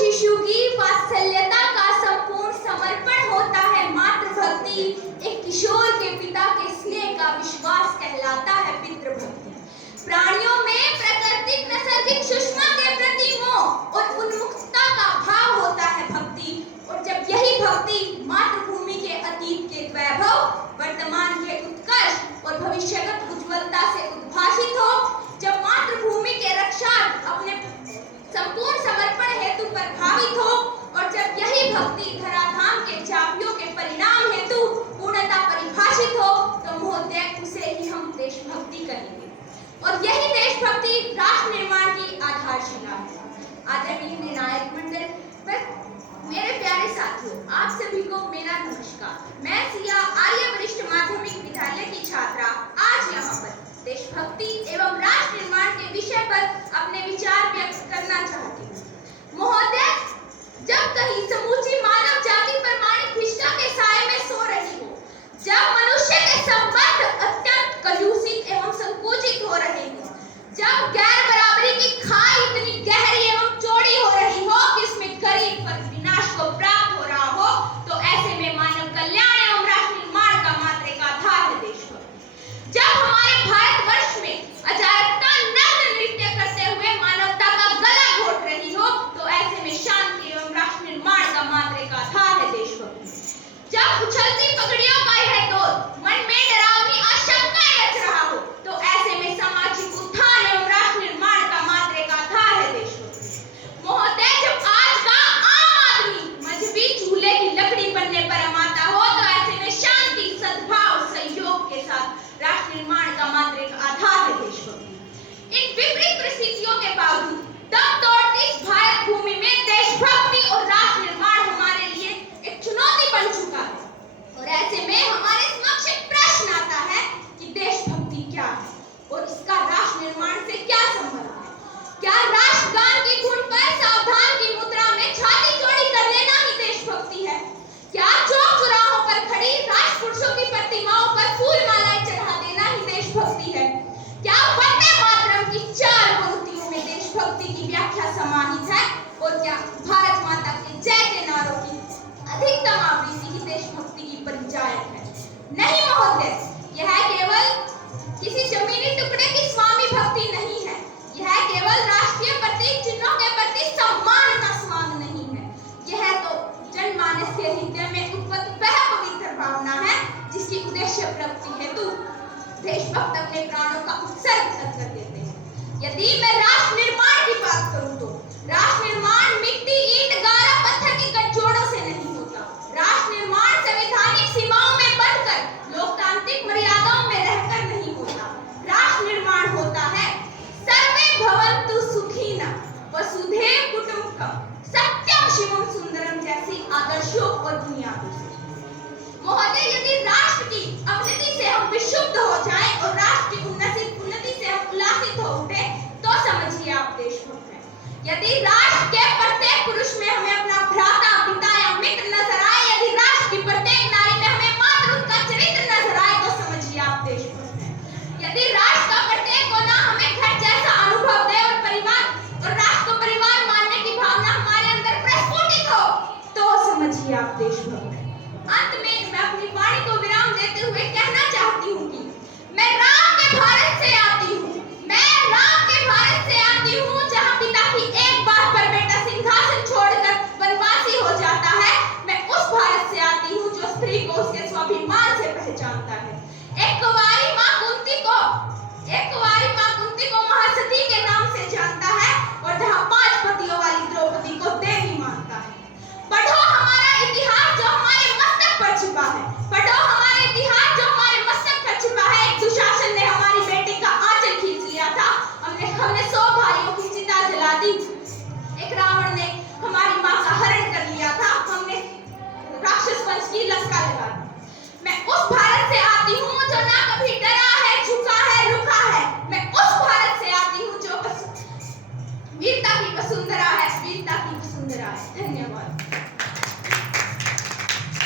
शिशु की वात्सल्यता का संपूर्ण समर्पण होता है मातृभक्ति। एक किशोर के पिता के स्नेह का विश्वास कहलाता है पितृभक्ति। प्राणियों में प्राकृतिक नैसर्गिक सुषमा के प्रति मोह और उन्मुखता का भाव होता है भक्ति। और जब यही भक्ति मातृभूमि के अतीत के वैभव, वर्तमान के उत्कर्ष और भविष्यगत उज्ज्वलता से उद्भासित हो, जब मातृभूमि के रक्षा अपने संपूर्ण समर्पण हेतु प्रभावित हो, और जब यही भक्ति धराधाम के चापियों के परिणाम हेतु पूर्णता परिभाषित हो, तो महोदय उसे ही हम देशभक्ति कहेंगे। और यही देशभक्ति राष्ट्र निर्माण की आधारशिला है। आदरणीय निर्णायक मंडल पर मेरे प्यारे साथियों, आप सभी को मेरा नमस्कार। मैं सिया आर्य वरिष्ठ माध्यमिक विद्यालय की छात्रा आज यहाँ पर देशभक्ति एवं राष्ट्र निर्माण के विषय पर अपने विचार व्यक्त करना चाहती हूँ। महोदय, जब कहीं समूची मानव जाति प्रमाणिक भिष्टा के साए में सो रही हो, जब मनुष्य के संबंध अत्यंत कलुषित एवं संकुचित हो रहे हो, जब गैर बराबरी की खाई इतनी गहरी एवं चौड़ी हो रही हो कि इसमें गरीब पर विनाश को प्राप्त हो रहा हो, तो ऐसे में मानव कल्याण एवं राष्ट्र निर्माण का मात्र एक आधार है देशभक्ति। जब हमारे भारतवर्ष में अराजकता नग्न नृत्य करते हुए मानवता का गला घोट रही हो, तो ऐसे में शांति एवं राष्ट्र निर्माण का मात्र एक आधार है देशभक्ति। जब उछलती पगड़ियों का यह दौर मन में डरावनी आशंकाएं रच रहा हो, तो ऐसे में सामाजिक उत्थान एवं राष्ट्र निर्माण का मात्र एक आधार है देशभक्ति। महोदय, जब आज का आम आदमी मजहबी चूल्हे की लकड़ी बनने पर रमाता हो, तो ऐसे में शांति, सद्भाव, सहयोग के साथ राष्ट्र निर्माण का मात्र एक आधार है देशभक्ति। इन विपरीत परिस्थितियों के बावजूद दम तोड़ती इस भारत भूमि में देशभक्ति और राष्ट्र निर्माण हमारे लिए एक चुनौती बन चुका है। और ऐसे में हमारे समक्ष एक प्रश्न आता है कि देशभक्ति क्या है और इसका राष्ट्र निर्माण से क्या संबंध है। क्या राष्ट्रगान की धुन पर सावधान की मुद्रा में छाती चौड़ी कर लेना ही देशभक्ति है? क्या चौक चौराहों पर खड़ी राष्ट्रपुरुषों की प्रतिमाओं पर फूल मालाएं चढ़ा देना ही देशभक्ति है? क्या वंदे मातरम की 4 पंक्तियों में देशभक्ति की व्याख्या समाहित है? और क्या भारत माता के जय के नारों की अधिकतम आवृत्ति ही देशभक्ति की परिचायक है? नहीं महोदय, यह केवल किसी जमीनी टुकड़े की स्वामी भक्ति नहीं है। यह केवल राष्ट्रीय प्रतीक चिन्हों के प्रति सम्मान का समान नहीं है। यह तो जनमानस के हृदय में उत्पन्न वह पवित्र भावना है जिसकी उद्देश्य प्राप्ति हेतु देशभक्त अपने प्राणों का उत्सर्ग कर देते हैं। यदि मैं राष्ट्र निर्माण की बात करूं, तो राष्ट्र निर्माण मिट्टी, ईंट, गारा, पत्थर की गठजोड़ों से नहीं होता। राष्ट्र निर्माण संवैधानिक सीमाओं में बनकर लोकतांत्रिक मर्यादाओं में रहकर नहीं होता। राष्ट्र निर्माण होता है सर्वे भवन्तु सुखिनः वसुधैव कुटुम्बकम् सत्यम शिवम सुंदरम जैसी आदर्शों और बुनियादों से। महोदय, यदि राष्ट्र की अवनति से हम विशुद्ध हो जाएं और राष्ट्र की उन्नति से हम उल्लासित हो उठे, तो समझिए आप देशभक्त हैं। यदि राष्ट्र के प्रत्येक पुरुष में हमें अपना भ्राता, पिता या मित्र नजर आए, यदि राष्ट्र की प्रत्येक नारी में हमें मातृत्व का चरित्र नजर आए, तो समझिए आप देशभक्त हैं। यदि राष्ट्र का प्रत्येक कोना हमें घर जैसा अनुभव दे और परिवार और राष्ट्र को परिवार मानने की भावना हमारे अंदर प्रस्फुटित हो, तो समझिए आप देशभक्त हैं। अंत में मैं अपनी वाणी को विराम देते हुए कहना चाहती हूँ कि मैं राम के भारत से आती हूँ। मैं राम के भारत से आती हूँ, जहाँ पिता की एक बात पर बेटा सिंहासन छोड़कर वनवासी हो जाता है। मैं उस भारत से आती हूँ जो स्त्री को उसके स्वाभिमान से पहचानता है। एक कुंवारी माँ कुंती को महासती के नाम से जानता है, और जहाँ 5 पतियों वाली द्रौपदी को देवी मानता है। पढ़ो हमारा इतिहास जो हमारे मस्तक पर छिपा है। पढ़ो हमारा इतिहास जो हमारे मस्तक पर छिपा है। एक दुशासन ने हमारी बेटी का आंचल खींच लिया था। हमने 100 भाइयों की चिता जला दी। एक रावण ने हमारी माँ का हरण कर लिया था। हमने राक्षस वंश की लंका लगा दी।